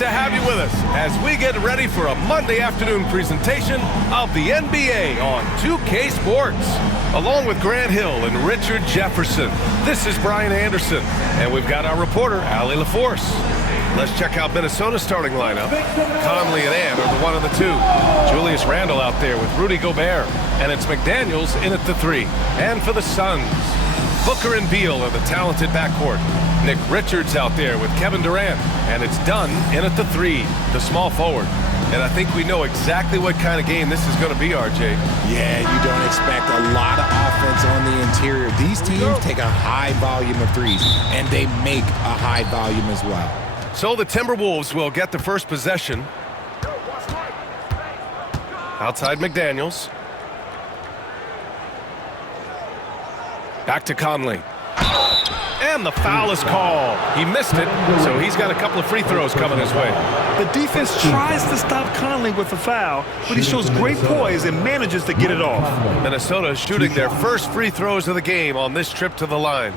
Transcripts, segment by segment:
to have you with us as we get ready for a Monday afternoon presentation of the NBA on 2K Sports. Along with Grant Hill and Richard Jefferson, this is Brian Anderson, and we've got our reporter, Allie LaForce. Let's check out Minnesota's starting lineup. Conley and Ant are the 1 and the 2. Julius Randle out there with Rudy Gobert, and it's McDaniels in at the 3. And for the Suns, Booker and Beal are the talented backcourt. Nick Richards out there with Kevin Durant, and it's Dunn in at the 3, the small forward. And I think we know exactly what kind of game this is going to be, RJ. Yeah, you don't expect a lot of offense on the interior. These teams take a high volume of threes, and they make a high volume as well. So the Timberwolves will get the first possession. Outside McDaniels. Back to Conley. And the foul is called. He missed it, so he's got a couple of free throws coming his way. The defense tries to stop Conley with a foul, but he shows great poise and manages to get it off. Minnesota is shooting their first free throws of the game on this trip to the line.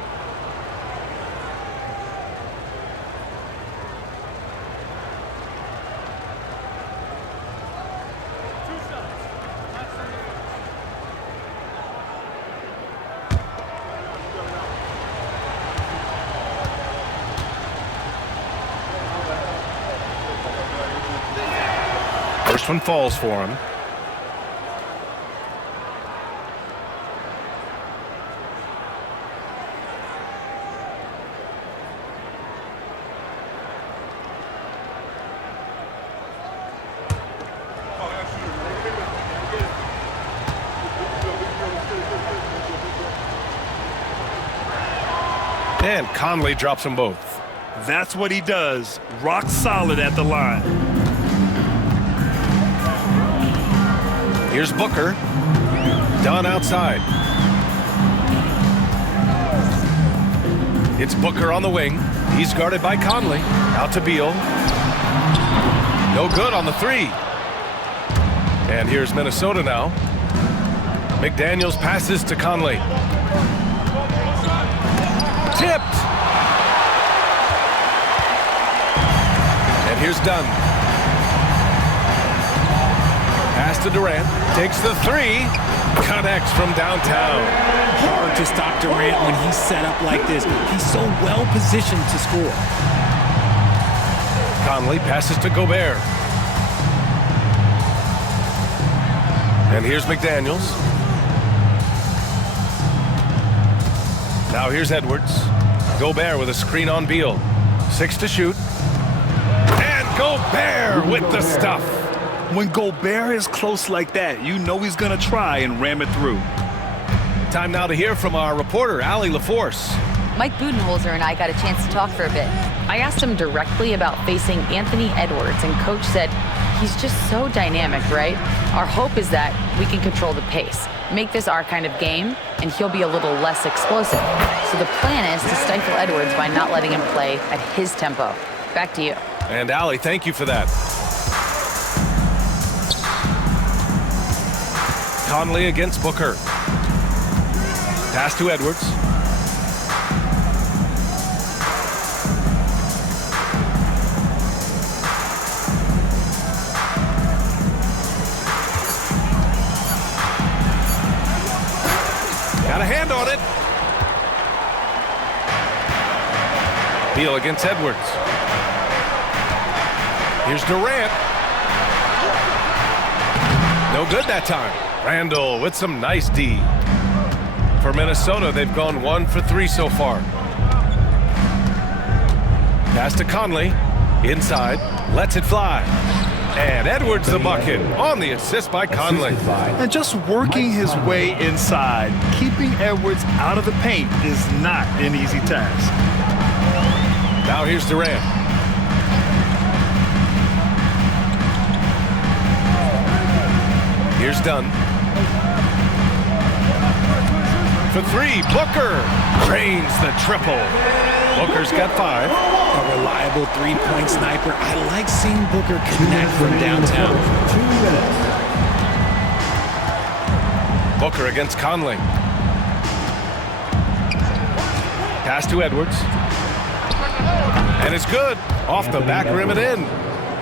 First one falls for him. And Conley drops them both. That's what he does. Rock solid at the line. Here's Booker. Dunn outside. It's Booker on the wing. He's guarded by Conley. Out to Beal. No good on the 3. And here's Minnesota now. McDaniels passes to Conley. Tipped. And here's Dunn. Pass to Durant, takes the 3, connects from downtown. Hard to stop Durant when he's set up like this. He's so well positioned to score. Conley passes to Gobert. And here's McDaniels. Now here's Edwards. Gobert with a screen on Beal. 6 to shoot. And Gobert with the stuff. When Gobert is close like that, you know he's going to try and ram it through. Time now to hear from our reporter, Allie LaForce. Mike Budenholzer and I got a chance to talk for a bit. I asked him directly about facing Anthony Edwards, and Coach said he's just so dynamic, right? Our hope is that we can control the pace, make this our kind of game, and he'll be a little less explosive. So the plan is to stifle Edwards by not letting him play at his tempo. Back to you. And Allie, thank you for that. Conley against Booker. Pass to Edwards. Got a hand on it. Beal against Edwards. Here's Durant. No good that time. Randle with some nice D. For Minnesota, they've gone 1 for 3 so far. Pass to Conley. Inside. Lets it fly. And Edwards the bucket on the assist by Conley. And just working his way inside, keeping Edwards out of the paint is not an easy task. Now here's Durant. Here's Dunn. For 3, Booker drains the triple. Booker's got 5. A reliable three-point sniper. I like seeing Booker connect from downtown. 2 minutes. Booker against Conley. Pass to Edwards. And it's good. Off the back rim and in.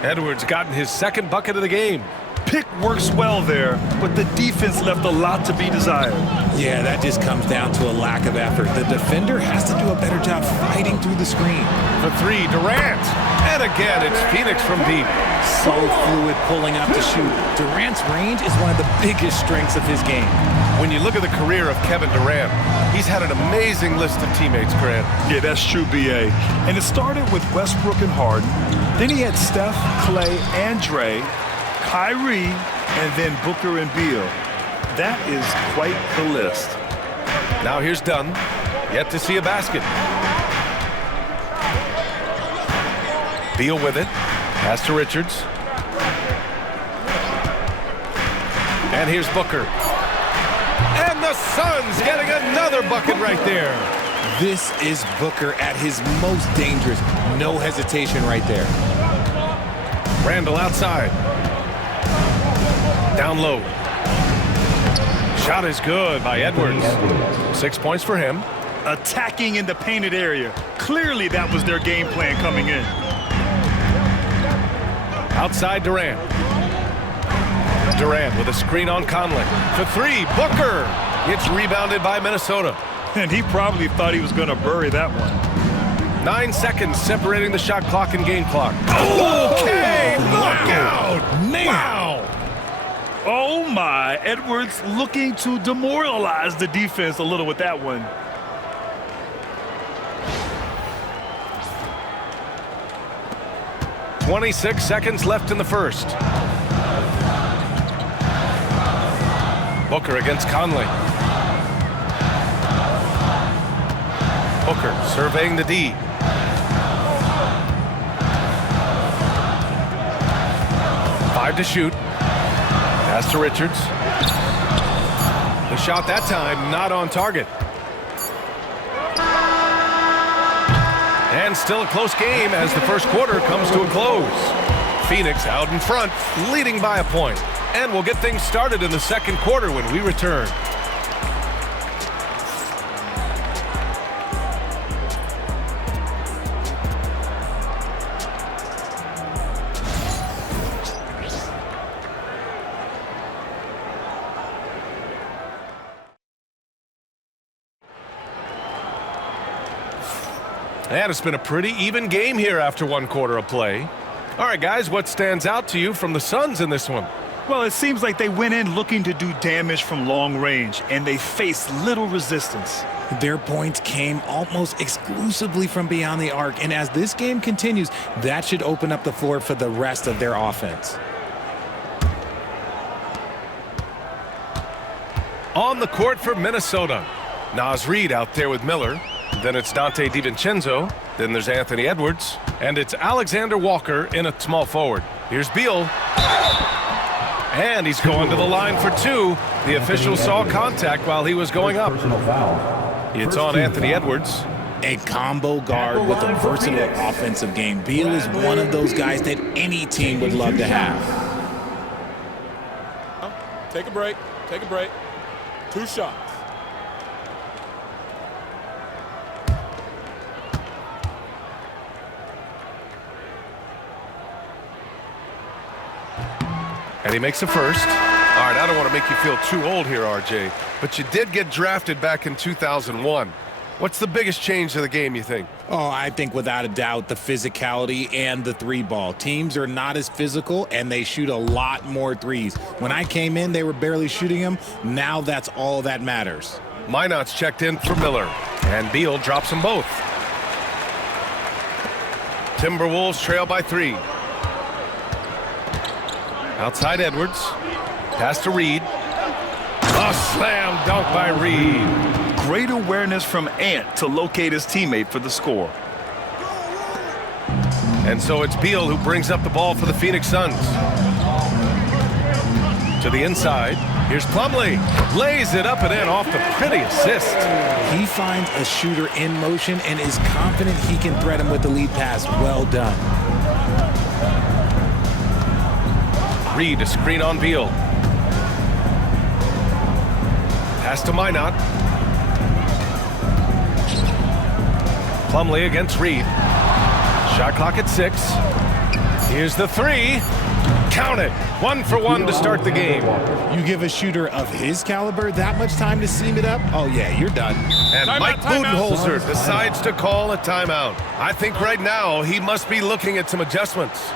Edwards gotten his second bucket of the game. Pick works well there, but the defense left a lot to be desired. Yeah, that just comes down to a lack of effort. The defender has to do a better job fighting through the screen. For three, Durant. And again, it's Phoenix from deep. So fluid pulling up to shoot. Durant's range is one of the biggest strengths of his game. When you look at the career of Kevin Durant, he's had an amazing list of teammates, Grant. Yeah, that's true, B.A. And it started with Westbrook and Harden. Then he had Steph, Clay, and Dre, Kyrie, and then Booker and Beal. That is quite the list. Now here's Dunn. Yet to see a basket. Beal with it. Pass to Richards. And here's Booker. And the Suns getting another bucket right there. This is Booker at his most dangerous. No hesitation right there. Randall outside. Down low. Shot is good by Edwards. 6 points for him. Attacking in the painted area. Clearly that was their game plan coming in. Outside Durant. Durant with a screen on Conley. For three, Booker. It's rebounded by Minnesota. And he probably thought he was going to bury that one. 9 seconds separating the shot clock and game clock. Okay, look out. Man. Wow. Oh my, Edwards looking to demoralize the defense a little with that one. .26 seconds left in the first. Booker against Conley. Booker surveying the D. Five to shoot. Pass to Richards. The shot that time not on target. And still a close game as the first quarter comes to a close. Phoenix out in front, leading by a point. And we'll get things started in the second quarter when we return. And it's been a pretty even game here after one quarter of play. All right, guys, what stands out to you from the Suns in this one? Well, it seems like they went in looking to do damage from long range, and they faced little resistance. Their points came almost exclusively from beyond the arc, and as this game continues, that should open up the floor for the rest of their offense. On the court for Minnesota, Naz Reid out there with Miller. Then it's Dante DiVincenzo. Then there's Anthony Edwards. And it's Alexander Walker in a small forward. Here's Beal. And he's going to the line for two. The official saw contact while he was going up. It's on Anthony Edwards. A combo guard with a versatile offensive game. Beal is one of those guys that any team would love to have. Take a break. Take a break. 2 shots. And he makes a first. All right, I don't want to make you feel too old here, RJ, but you did get drafted back in 2001. What's the biggest change to the game, you think? Oh, I think without a doubt the physicality and the three ball. Teams are not as physical, and they shoot a lot more threes. When I came in, they were barely shooting them. Now that's all that matters. Minot's checked in for Miller, and Beal drops them both. Timberwolves trail by 3. Outside Edwards. Pass to Reid. A slam dunk by Reid. Great awareness from Ant to locate his teammate for the score. And so it's Beal who brings up the ball for the Phoenix Suns. To the inside. Here's Plumlee. Lays it up and in off the pretty assist. He finds a shooter in motion and is confident he can thread him with the lead pass. Well done. Reid, a screen on Beal. Pass to Minot. Plumlee against Reid. Shot clock at 6. Here's the 3. Count it. 1 for 1 to start the game. You give a shooter of his caliber that much time to steam it up? Oh, yeah, you're done. And Timeout, Mike timeout. Budenholzer decides to call a timeout. I think right now he must be looking at some adjustments.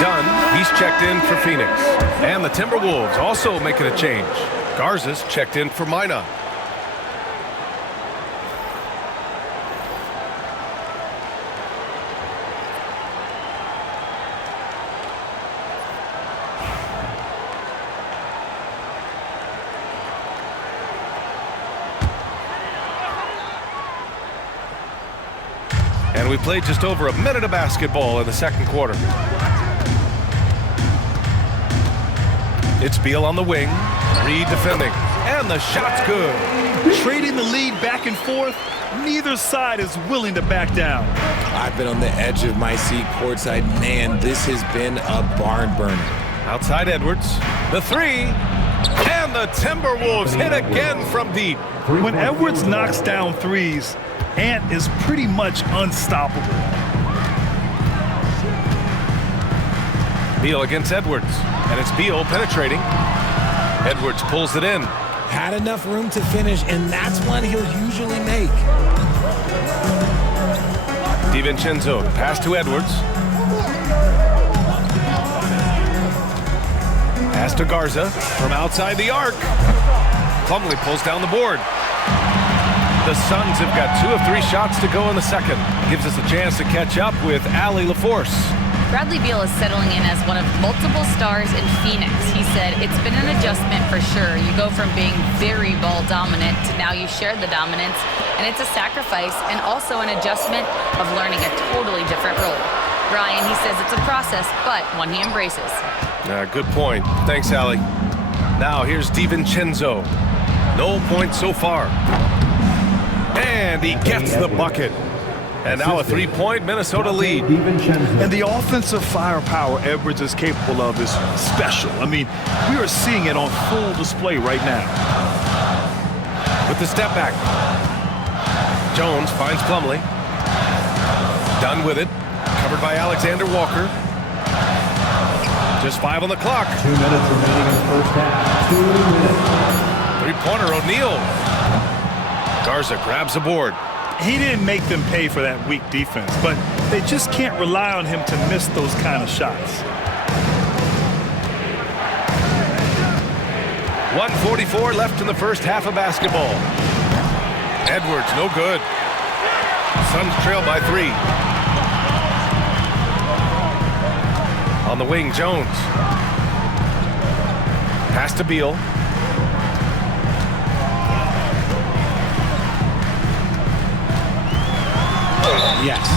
Dunn, he's checked in for Phoenix. And the Timberwolves also making a change. Garza's checked in for Minot. And we played just over a minute of basketball in the second quarter. It's Beal on the wing, Reed defending, and the shot's good. Trading the lead back and forth, neither side is willing to back down. I've been on the edge of my seat courtside. Man, this has been a barn burner. Outside Edwards, the 3, and the Timberwolves hit again from deep. When Edwards knocks down threes, Ant is pretty much unstoppable. Beal against Edwards, and it's Beal penetrating. Edwards pulls it in. Had enough room to finish, and that's one he'll usually make. DiVincenzo, pass to Edwards. Pass to Garza from outside the arc. Plumlee pulls down the board. The Suns have got 2 of 3 shots to go in the second. Gives us a chance to catch up with Allie LaForce. Bradley Beal is settling in as one of multiple stars in Phoenix. He said it's been an adjustment for sure. You go from being very ball dominant to now you share the dominance, and it's a sacrifice and also an adjustment of learning a totally different role. Ryan, he says it's a process, but one he embraces. Good point. Thanks, Allie. Now here's DiVincenzo. No points so far. And he gets the bucket. And now a 3-point Minnesota lead. And the offensive firepower Edwards is capable of is special. I mean, we are seeing it on full display right now. With the step back. Jones finds Plumlee. Done with it. Covered by Alexander Walker. Just 5 on the clock. 2 minutes remaining in the first half. 2 minutes. Three-pointer, O'Neal. Garza grabs the board. He didn't make them pay for that weak defense, but they just can't rely on him to miss those kind of shots. 1:44 left in the first half of basketball. Edwards, no good. Suns trail by 3. On the wing, Jones. Pass to Beal. Yes,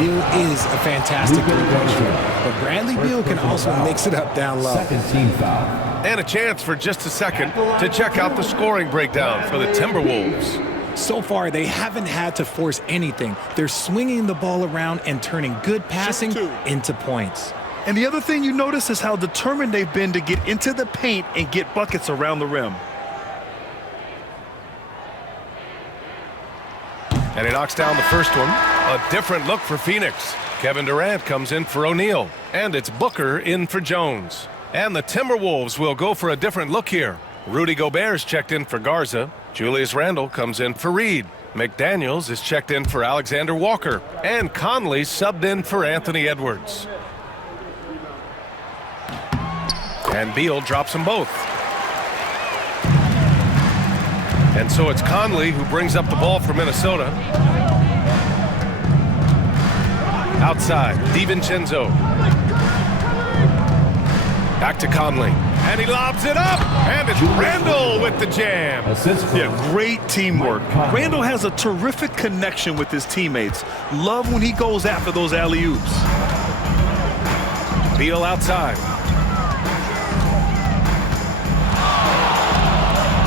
Beal is a fantastic three-point shooter, but Bradley Beal can also mix it up down low. Second team foul. And a chance for just a second to check out the scoring breakdown for the Timberwolves. So far, they haven't had to force anything. They're swinging the ball around and turning good passing into points. And the other thing you notice is how determined they've been to get into the paint and get buckets around the rim. And he knocks down the first one. A different look for Phoenix. Kevin Durant comes in for O'Neal. And it's Booker in for Jones. And the Timberwolves will go for a different look here. Rudy Gobert's checked in for Garza. Julius Randle comes in for Reed. McDaniels is checked in for Alexander Walker. And Conley subbed in for Anthony Edwards. And Beal drops them both. And so it's Conley who brings up the ball for Minnesota. Outside, DiVincenzo. Back to Conley. And he lobs it up. And it's Randle with the jam. Yeah, great teamwork. Randle has a terrific connection with his teammates. Love when he goes after those alley-oops. Beal outside.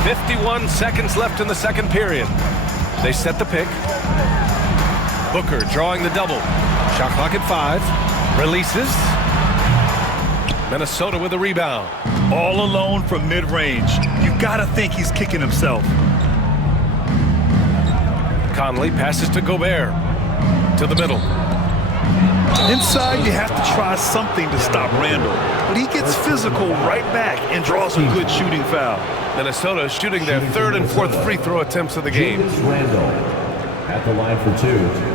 51 seconds left in the second period. They set the pick. Booker drawing the double. Shot clock at 5. Releases. Minnesota with a rebound. All alone from mid-range. You gotta think he's kicking himself. Conley passes to Gobert. To the middle. Inside, you have to try something to stop Randle. But he gets physical right back and draws a good shooting foul. Minnesota shooting their third and fourth free throw attempts of the game. Julius Randle at the line for 2.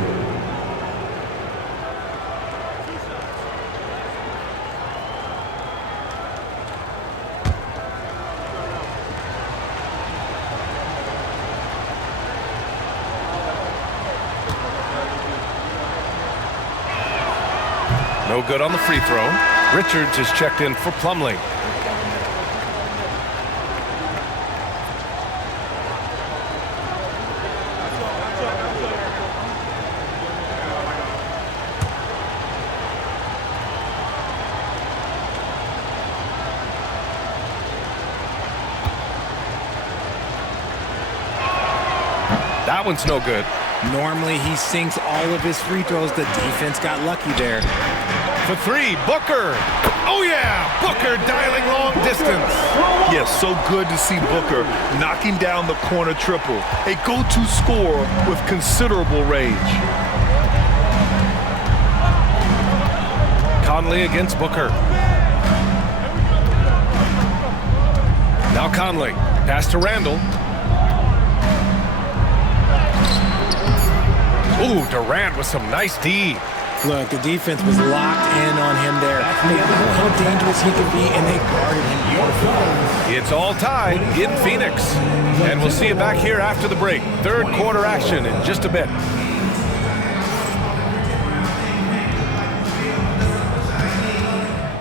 No good on the free throw. Richards is checked in for Plumlee. That one's no good. Normally, he sinks all of his free throws. The defense got lucky there. For 3, Booker. Oh, yeah, Booker dialing long distance. Yes, so good to see Booker knocking down the corner triple. A go-to scorer with considerable range. Conley against Booker. Now Conley. Pass to Randle. Ooh, Durant with some nice D. Look, the defense was locked in on him there. They know how dangerous he can be, and they guarded him beautifully. It's all tied in Phoenix. And we'll see you back here after the break. Third quarter action in just a bit.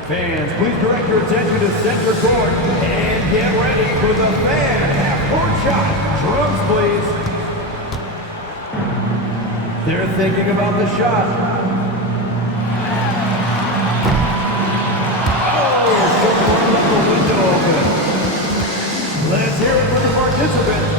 Fans, please direct your attention to center court and get ready for the fan half-court shot. Drums, please. They're thinking about the shot. Let's hear it for the participants.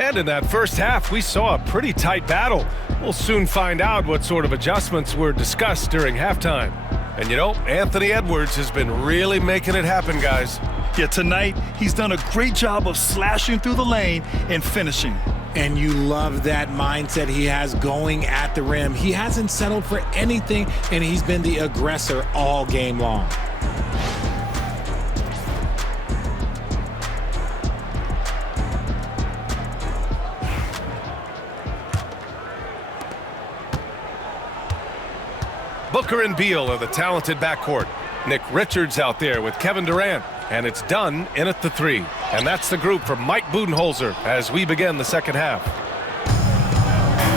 And in that first half, we saw a pretty tight battle. We'll soon find out what sort of adjustments were discussed during halftime. And you know, Anthony Edwards has been really making it happen, guys. Yeah, tonight, he's done a great job of slashing through the lane and finishing. And you love that mindset he has going at the rim. He hasn't settled for anything, and he's been the aggressor all game long. Booker and Beal are the talented backcourt. Nick Richards out there with Kevin Durant. And it's done in at the 3. And that's the group for Mike Budenholzer as we begin the second half.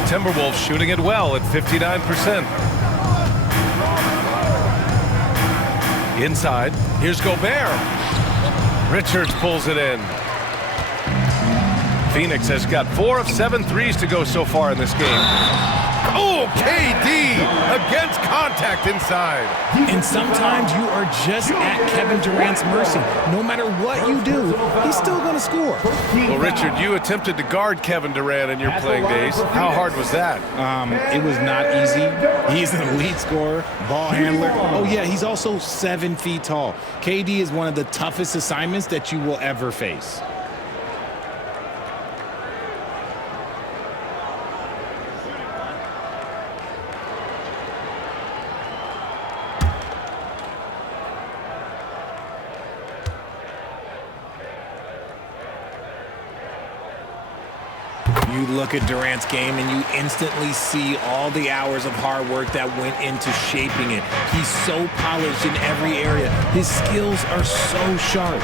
Timberwolves shooting it well at 59%. Inside, here's Gobert. Richards pulls it in. Phoenix has got 4 of 7 threes to go so far in this game. Oh, KD against contact inside. And sometimes you are just at Kevin Durant's mercy. No matter what you do, he's still going to score. Well, Richard, you attempted to guard Kevin Durant in your playing days. How hard was that? It was not easy. He's an elite scorer, ball handler. Oh, yeah, he's also 7 feet tall. KD is one of the toughest assignments that you will ever face. You look at Durant's game and you instantly see all the hours of hard work that went into shaping it. He's so polished in every area. His skills are so sharp.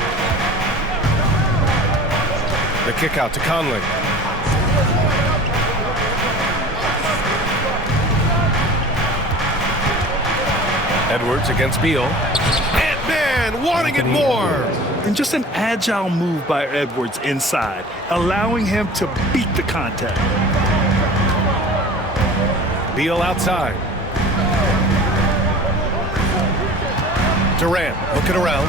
The kick out to Conley. Edwards against Beal. Ant-Man wanting it more. And just an agile move by Edwards inside, allowing him to beat the contact. Beal outside. Durant looking around.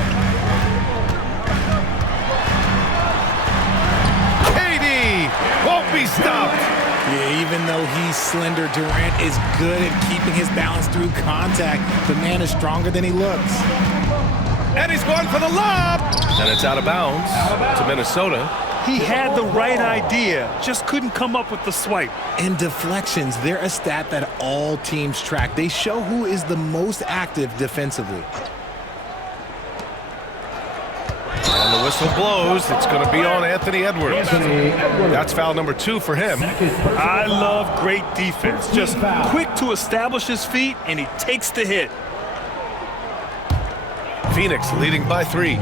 KD won't be stopped. Yeah, even though he's slender, Durant is good at keeping his balance through contact. The man is stronger than he looks. And he's going for the lob. And it's out of bounds to Minnesota. He had the right idea, just couldn't come up with the swipe. And deflections, they're a stat that all teams track. They show who is the most active defensively. And the whistle blows. It's going to be on Anthony Edwards. That's foul number 2 for him. I love great defense. Just quick to establish his feet, and he takes the hit. Phoenix leading by 3.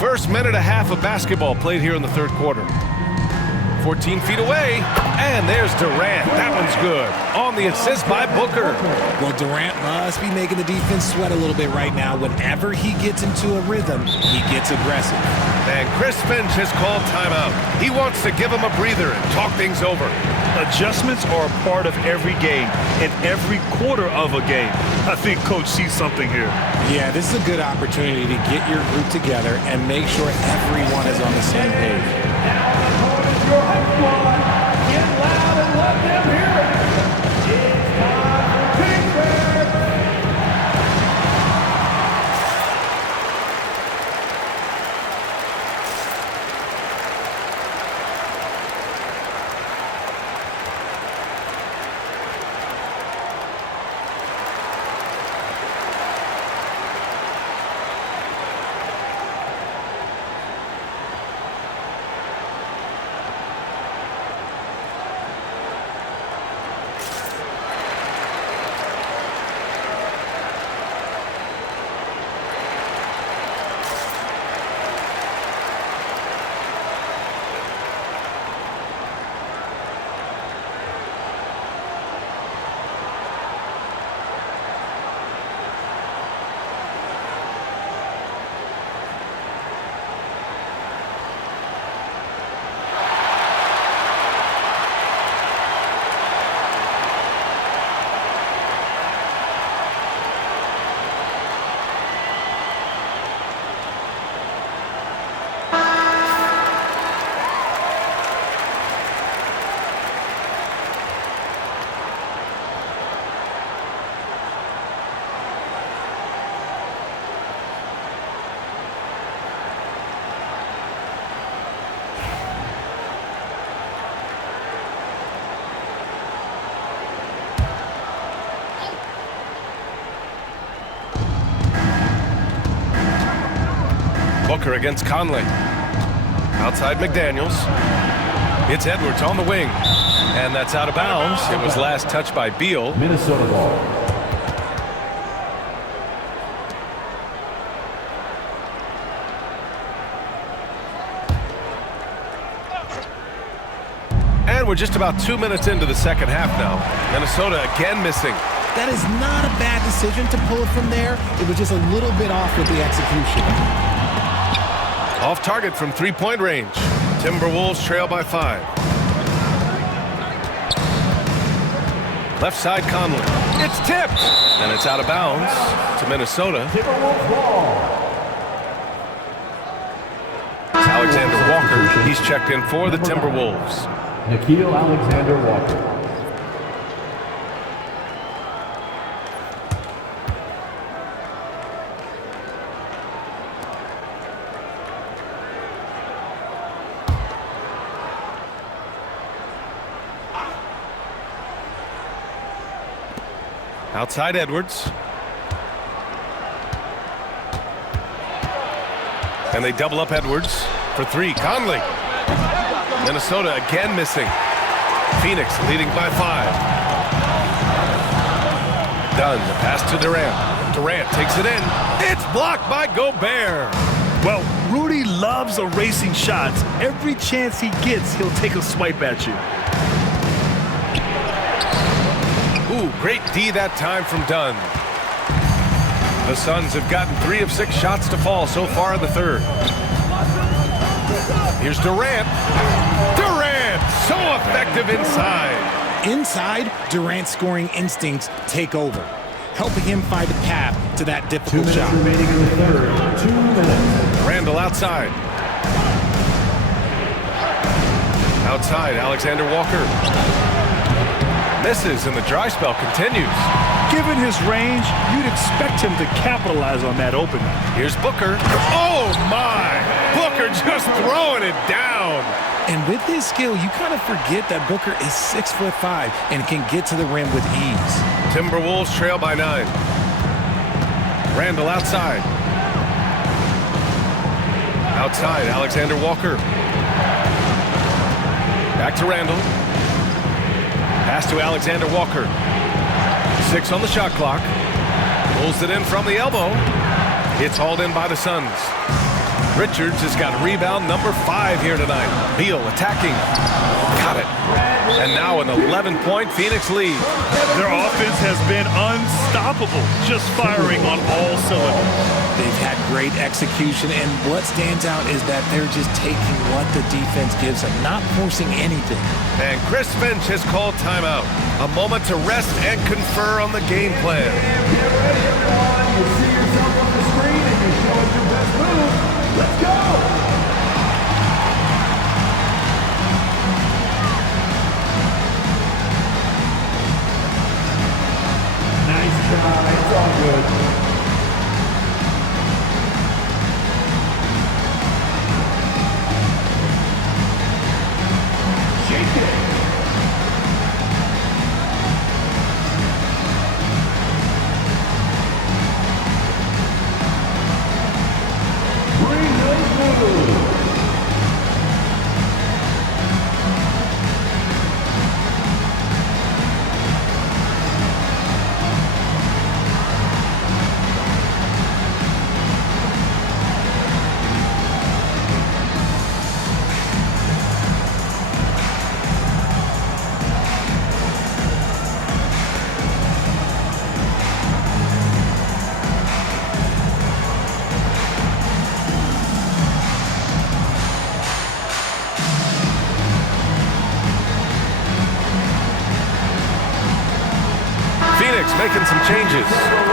First minute and a half of basketball played here in the third quarter. 14 feet away, and there's Durant. That one's good. On the assist by Booker. Well, Durant must be making the defense sweat a little bit right now. Whenever he gets into a rhythm, he gets aggressive. And Chris Finch has called timeout. He wants to give him a breather and talk things over. Adjustments are a part of every game and every quarter of a game. I think Coach sees something here. Yeah, this is a good opportunity to get your group together and make sure everyone is on the same page. Your home squad, get loud and let them hear it. It's time for Pittsburgh. Booker against Conley. Outside McDaniels. It's Edwards on the wing. And that's out of bounds. It was last touched by Beal. Minnesota ball. And we're just about 2 minutes into the second half now. Minnesota again missing. That is not a bad decision to pull it from there. It was just a little bit off with the execution. Off target from three-point range. Timberwolves trail by 5. Left side Conley. It's tipped. And it's out of bounds to Minnesota. Timberwolves ball. It's Alexander Walker. He's checked in for the Timberwolves. Nickeil Alexander-Walker. Outside Edwards. And they double up Edwards for 3. Conley. Minnesota again missing. Phoenix leading by 5. Dunn, the pass to Durant. Durant takes it in. It's blocked by Gobert. Well, Rudy loves erasing shots. Every chance he gets, he'll take a swipe at you. Ooh, great D that time from Dunn. The Suns have gotten 3 of 6 shots to fall so far in the third. Here's Durant. Durant, so effective inside. Inside, Durant's scoring instincts take over, helping him find a path to that 2 difficult minutes shot. remaining in the third. 2 minutes. Randall outside. Outside, Alexander Walker. Misses, and the dry spell continues. Given his range, you'd expect him to capitalize on that opening. Here's Booker. Oh, my! Booker just throwing it down. And with his skill, you kind of forget that Booker is 6'5" and can get to the rim with ease. Timberwolves trail by 9. Randall outside. Outside, Alexander Walker. Back to Randall. Pass to Alexander Walker. 6 on the shot clock. Pulls it in from the elbow. It's hauled in by the Suns. Richards has got rebound number 5 here tonight. Beal attacking. Got it. And now an 11-point Phoenix lead. Their offense has been unstoppable, just firing on all cylinders. They've had great execution, and what stands out is that they're just taking what the defense gives them, not forcing anything. And Chris Finch has called timeout. A moment to rest and confer on the game plan. Get ready, everyone. You see yourself on the screen and you show us your best move. Let's go. Nice try. It's all good. Shake it. Bring those moves. Phoenix making some changes.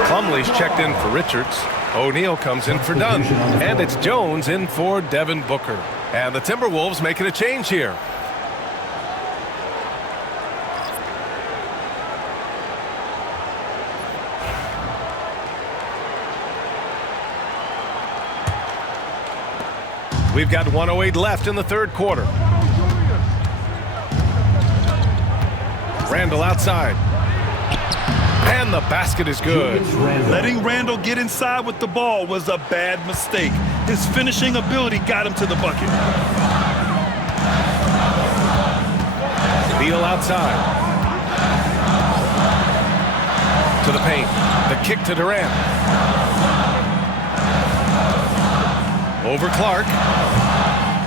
Plumlee's checked in for Richards. O'Neal comes in for Dunn. And it's Jones in for Devin Booker. And the Timberwolves making a change here. We've got 1:08 left in the third quarter. Randall outside. And the basket is good. Letting Randall get inside with the ball was a bad mistake. His finishing ability got him to the bucket. Beal outside. To the paint. The kick to Durant. Over Clark.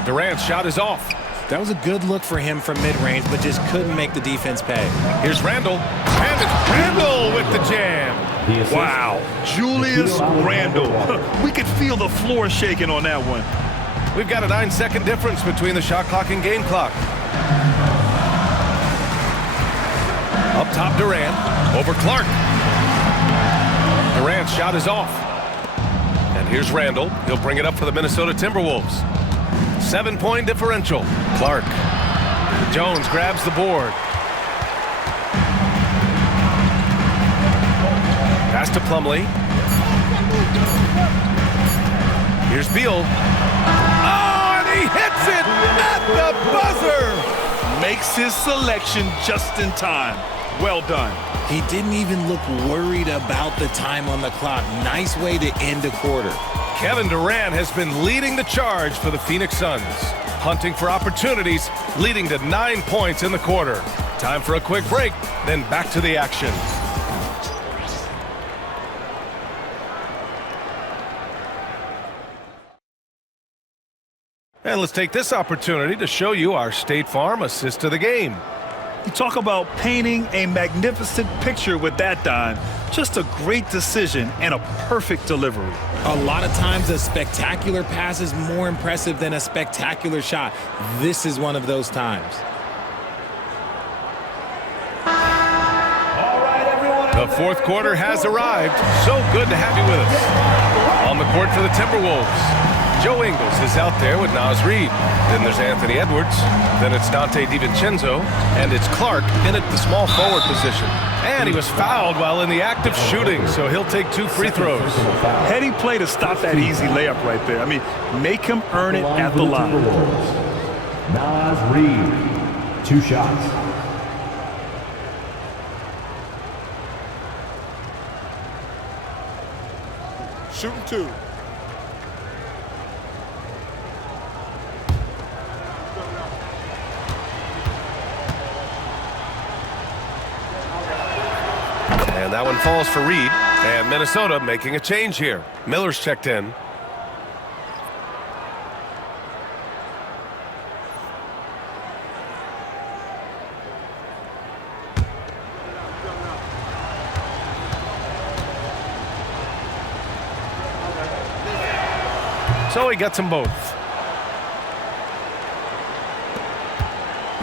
Durant's shot is off. That was a good look for him from mid-range, but just couldn't make the defense pay. Here's Randle. And it's Randle with the jam. Wow, Julius Randle. We could feel the floor shaking on that one. We've got a 9-second difference between the shot clock and game clock. Up top, Durant. Over Clark. Durant's shot is off. And here's Randle. He'll bring it up for the Minnesota Timberwolves. 7-point differential. Clark. Jones grabs the board. Pass to Plumlee. Here's Beal. Oh, and he hits it at the buzzer! Makes his selection just in time. Well done. He didn't even look worried about the time on the clock. Nice way to end a quarter. Kevin Durant has been leading the charge for the Phoenix Suns. Hunting for opportunities, leading to 9 points in the quarter. Time for a quick break, then back to the action. And let's take this opportunity to show you our State Farm assist to the game. You talk about painting a magnificent picture with that, Don. Just a great decision and a perfect delivery. A lot of times a spectacular pass is more impressive than a spectacular shot. This is one of those times. The fourth quarter has arrived. So good to have you with us. On the court for the Timberwolves, Joe Ingles is out there with Naz Reid. Then there's Anthony Edwards. Then it's Dante DiVincenzo. And it's Clark in at the small forward position. And he was fouled while in the act of shooting, so he'll take 2 free throws. Heady play to stop that easy layup right there. I mean, make him earn it at the line. Naz Reid, 2 shots. Shooting 2. And that one falls for Reid. And Minnesota making a change here. Miller's checked in. So he gets them both.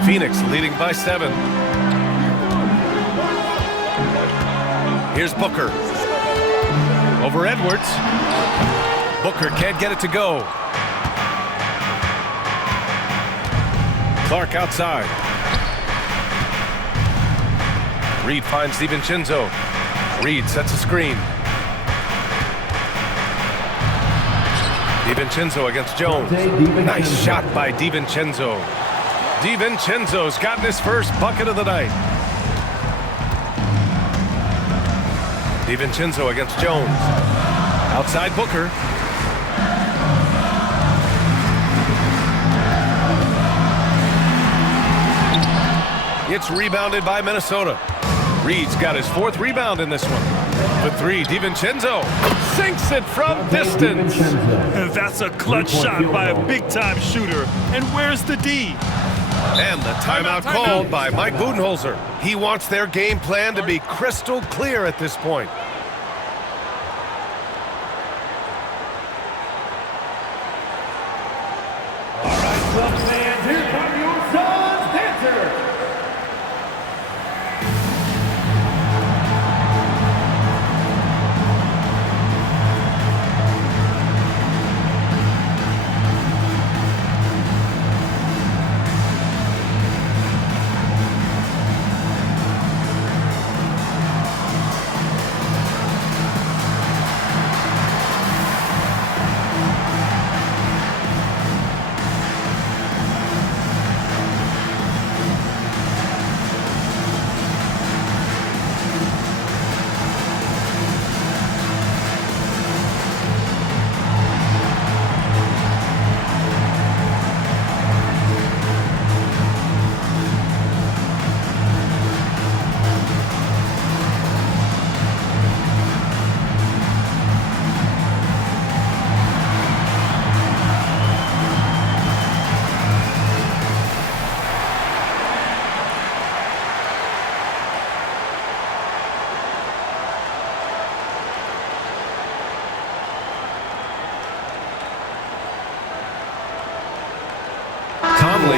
Phoenix leading by 7. Here's Booker. Over Edwards. Booker can't get it to go. Clark outside. Reid finds DiVincenzo. Reid sets a screen. DiVincenzo against Jones. Nice shot by DiVincenzo. DiVincenzo's gotten his first bucket of the night. DiVincenzo against Jones. Outside Booker. It's rebounded by Minnesota. Reid's got his 4th rebound in this one. The 3, DiVincenzo sinks it from distance. That's a clutch shot by a big-time shooter. And where's the D? And the timeout called by Mike Budenholzer. He wants their game plan to be crystal clear at this point. All right, Suns fans, here come your Suns dancers.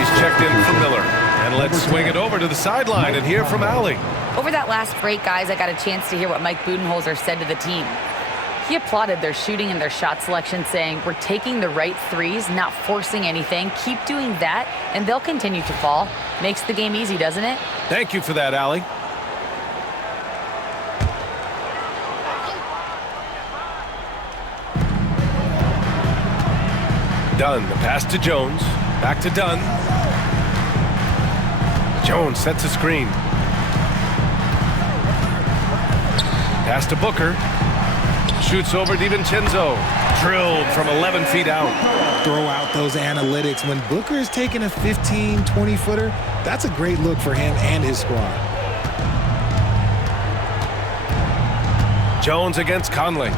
He's checked in for Miller. And let's swing it over to the sideline and hear from Allie. Over that last break, guys, I got a chance to hear what Mike Budenholzer said to the team. He applauded their shooting and their shot selection, saying, we're taking the right threes, not forcing anything. Keep doing that, and they'll continue to fall. Makes the game easy, doesn't it? Thank you for that, Allie. Dunn, the pass to Jones. Back to Dunn. Jones sets a screen. Pass to Booker. Shoots over DiVincenzo. Drilled from 11 feet out. Throw out those analytics. When Booker is taking a 15, 20-footer, that's a great look for him and his squad. Jones against Conley.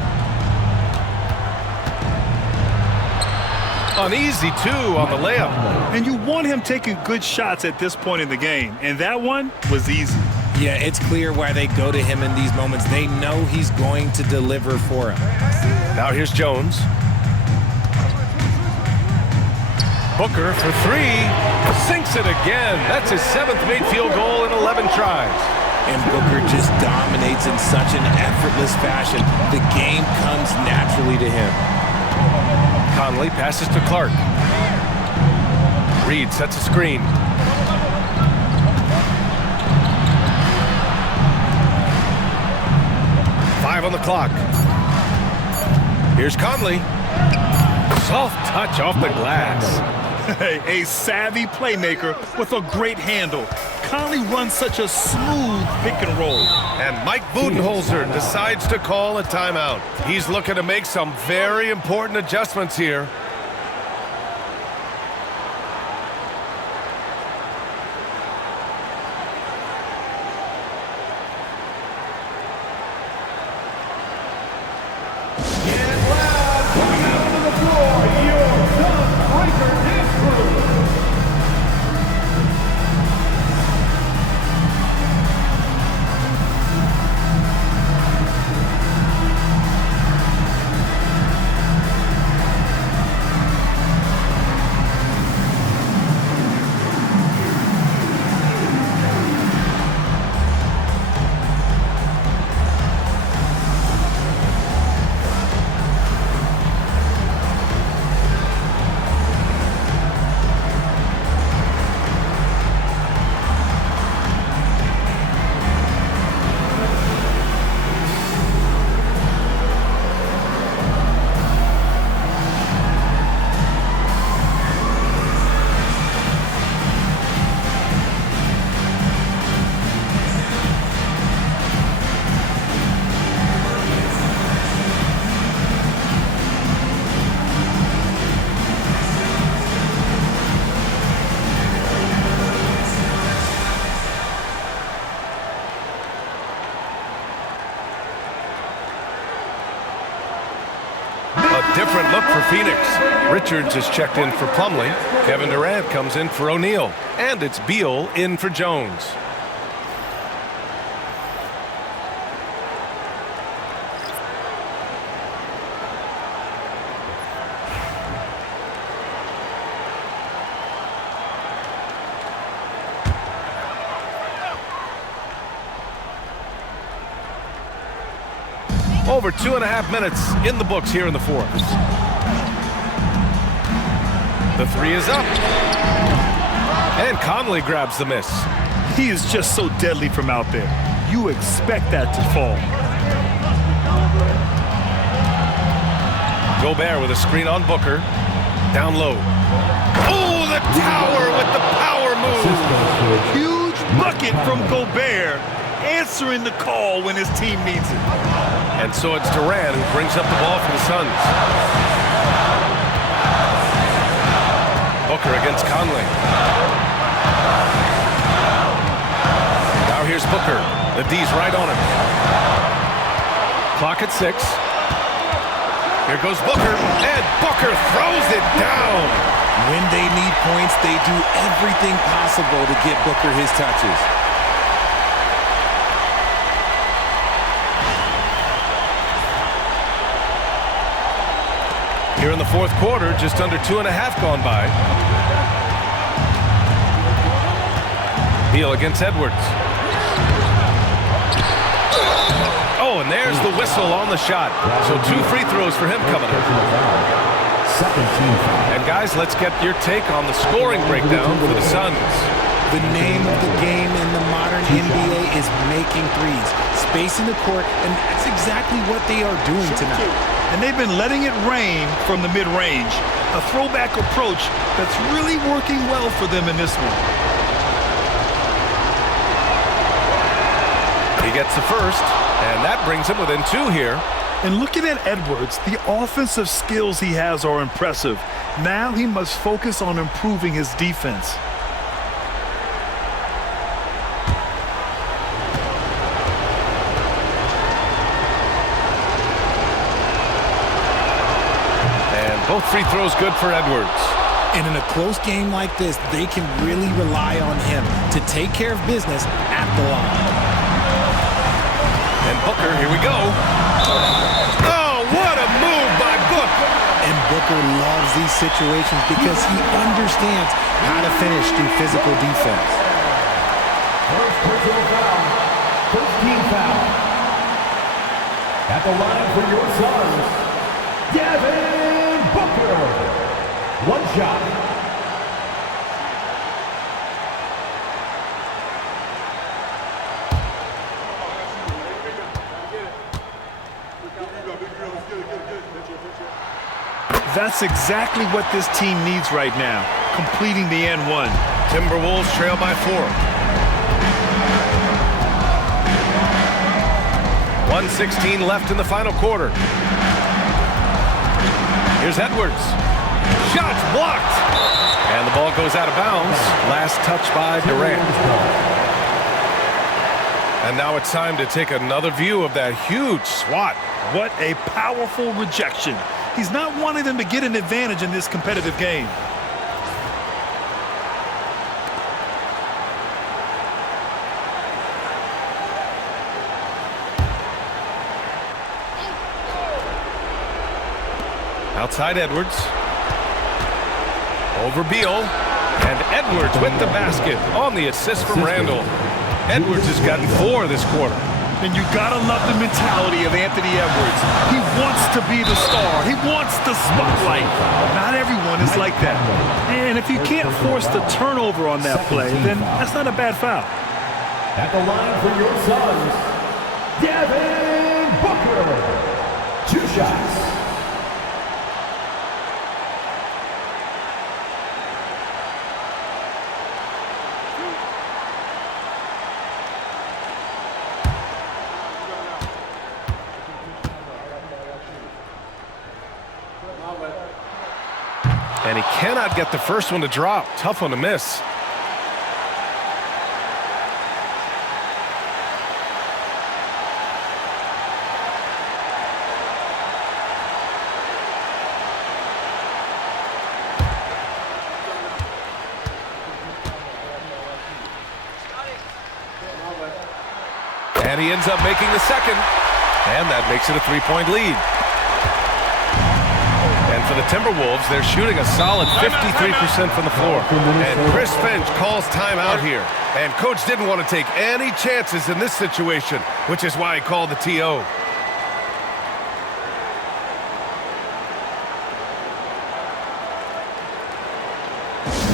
An easy two on the layup. And you want him taking good shots at this point in the game. And that one was easy. Yeah, it's clear why they go to him in these moments. They know he's going to deliver for him. Now here's Jones. Booker for three. Sinks it again. That's his 7th made field goal in 11 tries. And Booker just dominates in such an effortless fashion. The game comes naturally to him. Conley passes to Clark. Reed sets a screen. Five on the clock. Here's Conley. Soft touch off the glass. A savvy playmaker with a great handle. Conley runs such a smooth pick and roll. And Mike Budenholzer decides to call a timeout. He's looking to make some very important adjustments here. Different look for Phoenix. Richards is checked in for Plumlee. Kevin Durant comes in for O'Neal. And it's Beal in for Jones. Over 2.5 minutes in the books here in the fourth. The three is up. And Conley grabs the miss. He is just so deadly from out there. You expect that to fall. Gobert with a screen on Booker. Down low. Oh, the tower with the power move. Huge bucket from Gobert, answering the call when his team needs it. And so it's Durant who brings up the ball for the Suns. Booker against Conley. Now here's Booker. The D's right on him. Clock at 6. Here goes Booker, and Booker throws it down. When they need points, they do everything possible to get Booker his touches. Here in the fourth quarter, just under 2.5 gone by. Beal against Edwards. Oh, and there's the whistle on the shot. So 2 free throws for him coming up. And guys, let's get your take on the scoring breakdown for the Suns. The name of the game in the modern NBA is making threes, spacing the court, and that's exactly what they are doing tonight. And they've been letting it rain from the mid-range. A throwback approach that's really working well for them in this one. He gets the first, and that brings him within 2 here. And looking at Edwards, the offensive skills he has are impressive. Now he must focus on improving his defense. And both free throws good for Edwards. And in a close game like this, they can really rely on him to take care of business at the line. And Booker, here we go. Oh, what a move by Booker. And Booker loves these situations because he understands how to finish through physical defense. First personal foul. First team foul. At the line for your Suns, Devin Booker. 1 shot. That's exactly what this team needs right now, completing the N1. Timberwolves trail by 4. 1:16 left in the final quarter. Here's Edwards. Shots blocked. And the ball goes out of bounds. Last touch by Durant. And now it's time to take another view of that huge swat. What a powerful rejection. He's not wanting them to get an advantage in this competitive game. Outside Edwards. Over Beal. And Edwards with the basket on the assist from Randall. Edwards has gotten 4 this quarter. And you gotta love the mentality of Anthony Edwards. He wants to be the star. He wants the spotlight. Not everyone is like that. And if you can't force the turnover on that play, then that's not a bad foul. At the line for your Suns, Devin Booker. 2 shots. And he cannot get the first one to drop. Tough one to miss. And he ends up making the second. And that makes it a 3-point lead. And for the Timberwolves, they're shooting a solid 53% from the floor. And Chris Finch calls timeout here. And coach didn't want to take any chances in this situation, which is why he called the TO.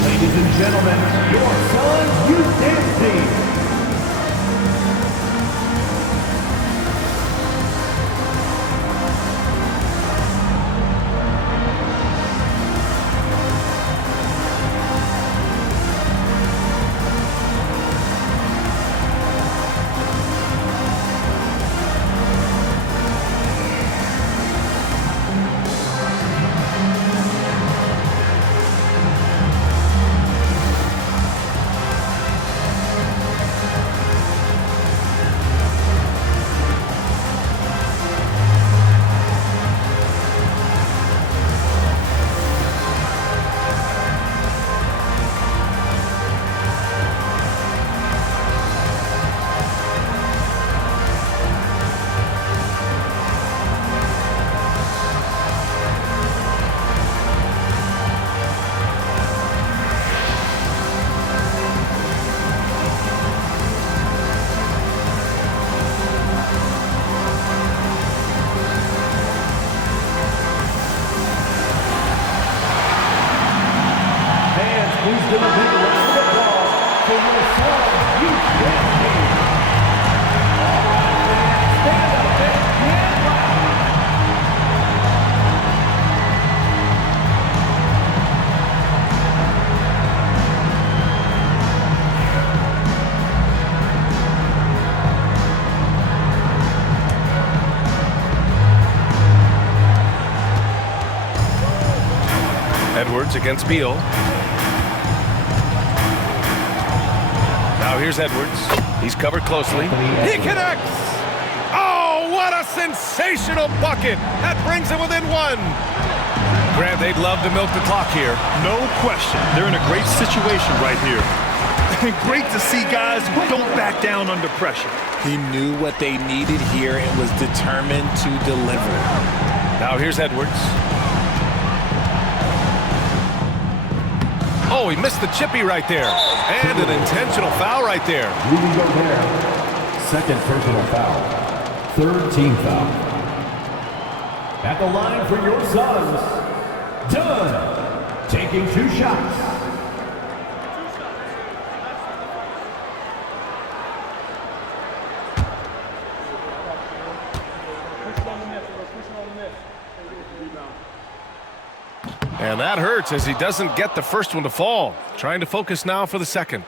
Ladies and gentlemen, your Suns Youth Dance Team. Edwards against Beal. Now here's Edwards. He's covered closely. He connects! Oh, what a sensational bucket! That brings him within one. Grant, they'd love to milk the clock here. No question. They're in a great situation right here. Great to see guys who don't back down under pressure. He knew what they needed here and was determined to deliver. Now here's Edwards. Oh, he missed the chippy right there. And an intentional foul right there. Rudy Gobert, second personal foul. Third team foul. At the line for your Suns, Dunn, taking 2 shots. And that hurts as he doesn't get the first one to fall. Trying to focus now for the second.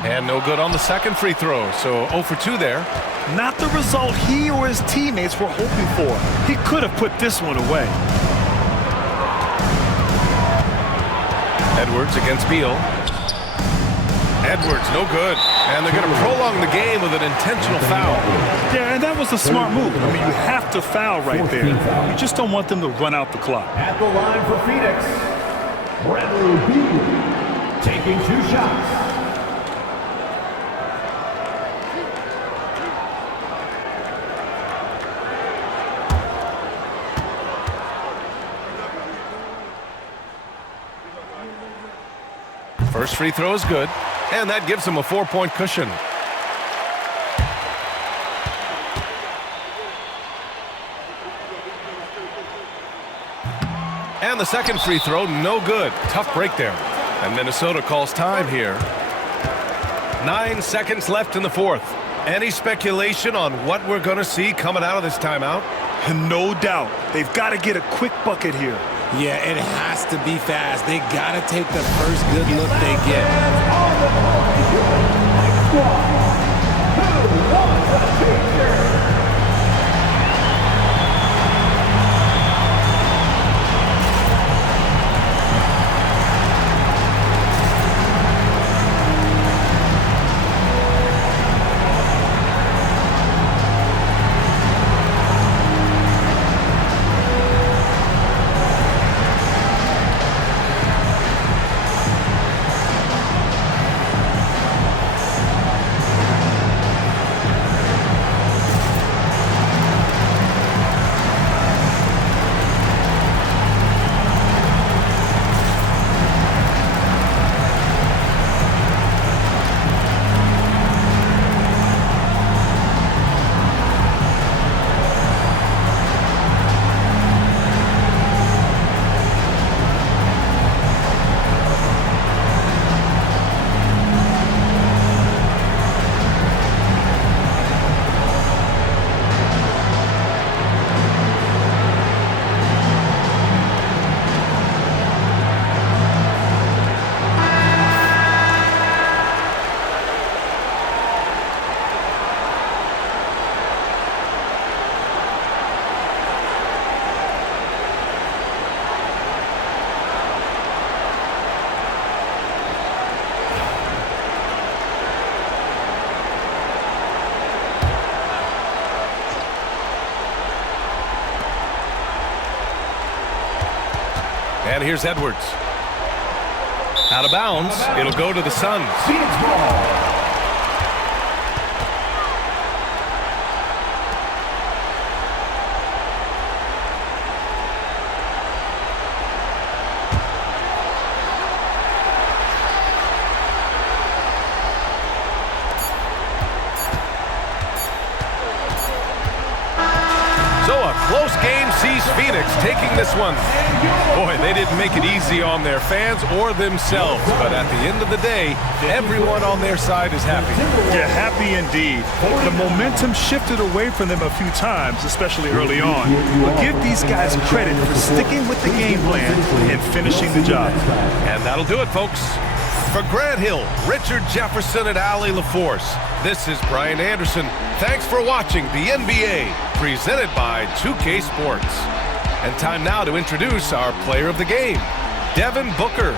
And no good on the second free throw, so 0 for 2 there. Not the result he or his teammates were hoping for. He could have put this one away. Edwards against Beal. Edwards, no good. And they're going to prolong the game with an intentional foul. Yeah, and that was a smart move. I mean, you have to foul right there. You just don't want them to run out the clock. At the line for Phoenix, Bradley Beal, taking 2 shots. First free throw is good, and that gives him a 4-point cushion. And the second free throw, no good. Tough break there. And Minnesota calls time here. 9 seconds left in the fourth. Any speculation on what we're going to see coming out of this timeout? No doubt. They've got to get a quick bucket here. Yeah, it has to be fast. They got to take the first good look they get. And here's Edwards. Out of bounds. It'll go to the Suns. Phoenix ball. So a close game sees Phoenix taking this one. Boy, they didn't make it easy on their fans or themselves, but at the end of the day, everyone on their side is happy. Yeah, happy indeed. The momentum shifted away from them a few times, especially early on. But give these guys credit for sticking with the game plan and finishing the job. And that'll do it, folks. For Grant Hill, Richard Jefferson, and Allie LaForce, this is Brian Anderson. Thanks for watching the NBA, presented by 2K Sports. And time now to introduce our player of the game, Devin Booker.